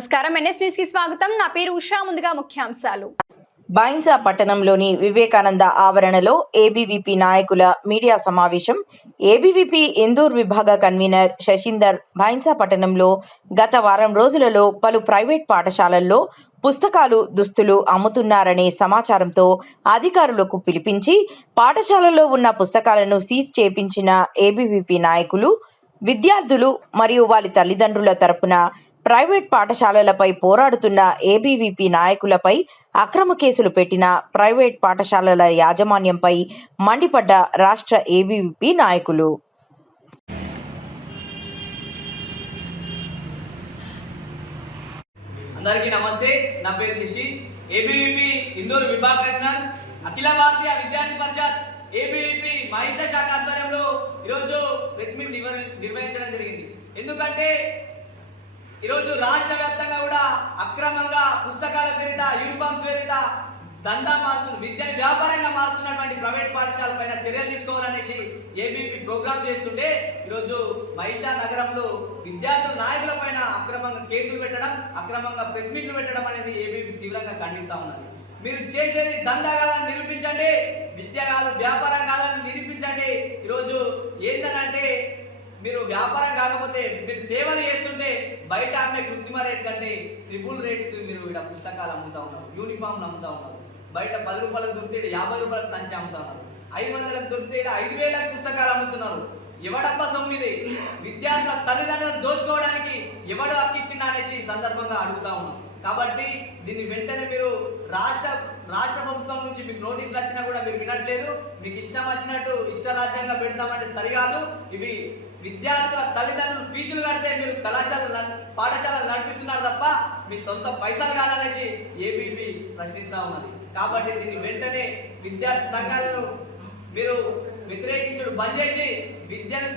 నమస్కారం NS news కి స్వాగతం. నా పేరు ఉషా. ముందుగా ముఖ్యాంశాలు. బైంసా పట్టణంలోని వివేకానంద ఆవరణలో ఏబీవీపీ నాయకుల మీడియా సమావేశం. ఏబీవీపీ ఇందూర్ విభాగ కన్వీనర్ శశీందర్ బైంసా పట్టణంలో గత వారం రోజులలో పలు ప్రైవేట్ పాఠశాలల్లో పుస్తకాలు, దుస్తులు అమ్ముతున్నారనే సమాచారంతో అధికారులకు పిలిపించి పాఠశాలలో ఉన్న పుస్తకాలను సీజ్ చేపించిన ఏబీవీపీ నాయకులు, విద్యార్థులు మరియు వారి తల్లిదండ్రుల తరపున ప్రైవేట్ పాఠశాలలపై పోరాడుతున్న ఏబీవీపీ నాయకులపై అక్రమ కేసులు పెట్టిన ప్రైవేట్ పాఠశాలల యాజమాన్యంపై మండిపడ్డ రాష్ట్ర ఏబీవీపీ నాయకులు. అందరికీ నమస్తే. నా పేరు శశి. ఏబీవీపీ ఇందూరు విభాగ కన్వీనర్, అఖిల భారతీయ విద్యార్థి పరిషత్ ఏబీవీపీ మహిళా శాఖ ఆధ్వర్యంలో ఈరోజు ప్రెస్ మీట్ నిర్వహించడం జరిగింది. ఎందుకంటే ఈరోజు రాష్ట్ర వ్యాప్తంగా కూడా అక్రమంగా పుస్తకాల పేరిట, యూనిఫామ్స్ పేరిట దందా మారుతున్న, విద్యని వ్యాపారంగా మారుతున్నటువంటి ప్రైవేట్ పాఠశాల పైన చర్యలు తీసుకోవాలనేసి ఏబీవీపీ ప్రోగ్రామ్ చేస్తుంటే ఈరోజు మహిషా నగరంలో విద్యార్థుల నాయకుల పైన అక్రమంగా కేసులు పెట్టడం, అక్రమంగా ప్రెస్ మీట్లు పెట్టడం అనేది ఏబీవీపీ తీవ్రంగా ఖండిస్తా ఉన్నది. మీరు చేసేది దందా కాదని నిరూపించండి, విద్య కాదు, వ్యాపారం కాదని నిరూపించండి. ఈరోజు ఏంటంటే మీరు వ్యాపారం కాకపోతే మీరు సేవలు చేస్తుంటే బయట అమ్మే కృత్రిమ రేట్ కంటే ట్రిపుల్ రేట్కి మీరు ఇక్కడ పుస్తకాలు అమ్ముతా ఉన్నారు, యూనిఫామ్లు అమ్ముతా ఉన్నారు. బయట 10 రూపాయలకు దొరికితే 50 రూపాయలకు సంచి అమ్ముతా ఉన్నారు, 500లకు దొరికితే 5000లకు పుస్తకాలు అమ్ముతున్నారు. ఎవడబ్బా సొమ్మిది? విద్యార్థుల తల్లిదండ్రులను దోచుకోవడానికి ఎవడు హక్కిచ్చిండా అనేసి సందర్భంగా అడుగుతా ఉన్నాం. కాబట్టి దీన్ని వెంటనే మీరు రాష్ట్ర ప్రభుత్వం నుంచి మీకు నోటీసులు వచ్చినా కూడా మీరు వినట్లేదు. మీకు ఇష్టం వచ్చినట్టు ఇష్టరాజ్యంగా పెడతామంటే సరికాదు. ఇవి విద్యార్థుల తల్లిదండ్రులు ఫీజులు కడితే మీరు పాఠశాలలు నడిపిస్తున్నారు తప్ప మీ సొంత పైసలు కాదనేసి ఏబీవీపీ ప్రశ్నిస్తా ఉన్నది. కాబట్టి దీన్ని వెంటనే విద్యార్థి సంఘాలను మీరు వ్యతిరేకించుడు బంద్ చేసి, విద్యను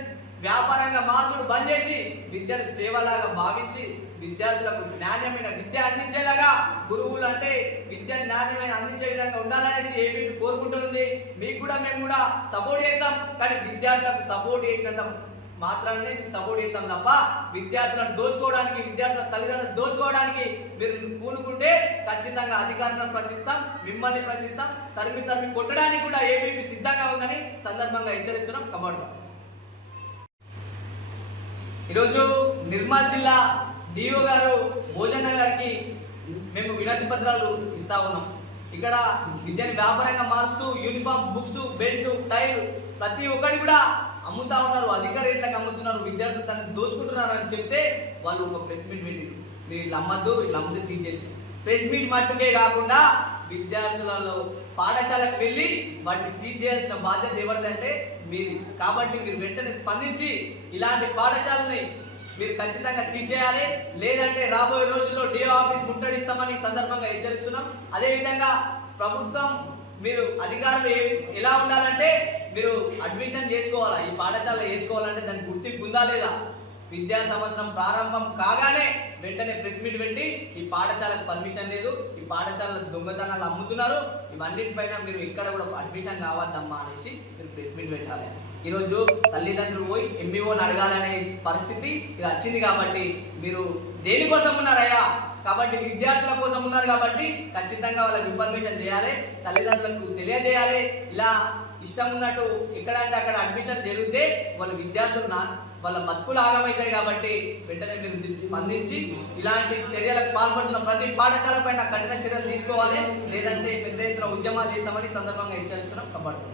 వ్యాపారంగా మార్చుడు బంద్ చేసి, విద్యను సేవలాగా భావించి విద్యార్థులకు నాణ్యమైన విద్య అందించేలాగా, గురువులు అంటే విద్యను నాణ్యమైన అందించే విధంగా ఉండాలనేసి ఏబీవీపీ కోరుకుంటుంది. మీకు కూడా మేము కూడా సపోర్ట్ చేస్తాం, కానీ విద్యార్థులకు సపోర్ట్ చేసినంత మాత్రాన్ని సపోర్ట్ చేస్తాం తప్ప విద్యార్థులను దోచుకోవడానికి, విద్యార్థుల తల్లిదండ్రులను దోచుకోవడానికి మీరు పూనుకుంటే ఖచ్చితంగా అధికారులను ప్రశ్నిస్తాం, మిమ్మల్ని ప్రశ్నిస్తాం, తరిమి కొట్టడానికి కూడా ఏబీవీపీ సిద్ధంగా ఉందని సందర్భంగా హెచ్చరిస్తున్నాం. కబడ్డా ఈరోజు నిర్మల్ జిల్లా డిఓ గారు భోజన్న గారికి మేము వినతి పత్రాలు ఇస్తా ఉన్నాం. ఇక్కడ విద్యను వ్యాపారంగా మారుస్తూ యూనిఫామ్, బుక్స్, బెల్ట్, టైల్ ప్రతి ఒక్కటి కూడా అమ్ముతా ఉన్నారు, అధిక రేట్లకు అమ్ముతున్నారు, విద్యార్థులు తనని దోచుకుంటున్నారు అని చెప్తే వాళ్ళు ఒక ప్రెస్ మీట్ పెట్టింది. మీరు ఇట్లా అమ్మద్దు, ఇట్లా అమ్మితే సీజ్ చేస్తారు. ప్రెస్ మీట్ మట్టుకే కాకుండా విద్యార్థులలో పాఠశాలకు వెళ్ళి వాటిని సీజ్ చేయాల్సిన బాధ్యత ఎవరిదంటే మీది. కాబట్టి మీరు వెంటనే స్పందించి ఇలాంటి పాఠశాలని మీరు ఖచ్చితంగా సీజ్ చేయాలి. లేదంటే రాబోయే రోజుల్లో డిఓ ఆఫీస్ ముట్టడిస్తామని సందర్భంగా హెచ్చరిస్తున్నాం. అదేవిధంగా ప్రభుత్వం, మీరు అధికారులు ఎలా ఉండాలంటే మీరు అడ్మిషన్ చేసుకోవాలా, ఈ పాఠశాల వేసుకోవాలంటే దానికి గుర్తింపు ఉందా లేదా, విద్యా సంవత్సరం ప్రారంభం కాగానే వెంటనే ప్రెస్ మీట్ పెట్టి ఈ పాఠశాలకు పర్మిషన్ లేదు, ఈ పాఠశాల దొంగతనాలు అమ్ముతున్నారు, ఇవన్నిటిపైన మీరు ఎక్కడ కూడా అడ్మిషన్ కావద్దమ్మా అనేసి మీరు ప్రెస్ మీట్ పెట్టాలి. ఈరోజు తల్లిదండ్రులు పోయి ఎంబీఓని అడగాలనే పరిస్థితి ఇది వచ్చింది. కాబట్టి మీరు దేనికోసం ఉన్నారయ్యా? కాబట్టి విద్యార్థుల కోసం ఉన్నారు. కాబట్టి ఖచ్చితంగా వాళ్ళకి ఇన్ఫర్మేషన్ చేయాలి, తల్లిదండ్రులకు తెలియజేయాలి. ఇలా ఇష్టం ఉన్నట్టు ఎక్కడంటే అక్కడ అడ్మిషన్ జరిగితే వాళ్ళ విద్యార్థులు వాళ్ళ బతుకులు ఆగమవుతాయి. కాబట్టి వెంటనే మీరు స్పందించి ఇలాంటి చర్యలకు పాల్పడుతున్న ప్రతి పాఠశాల పైన కఠిన చర్యలు తీసుకోవాలి. లేదంటే పెద్ద ఎత్తున ఉద్యమాలు చేస్తామని సందర్భంగా హెచ్చరిస్తున్నాం. కబడ్డీ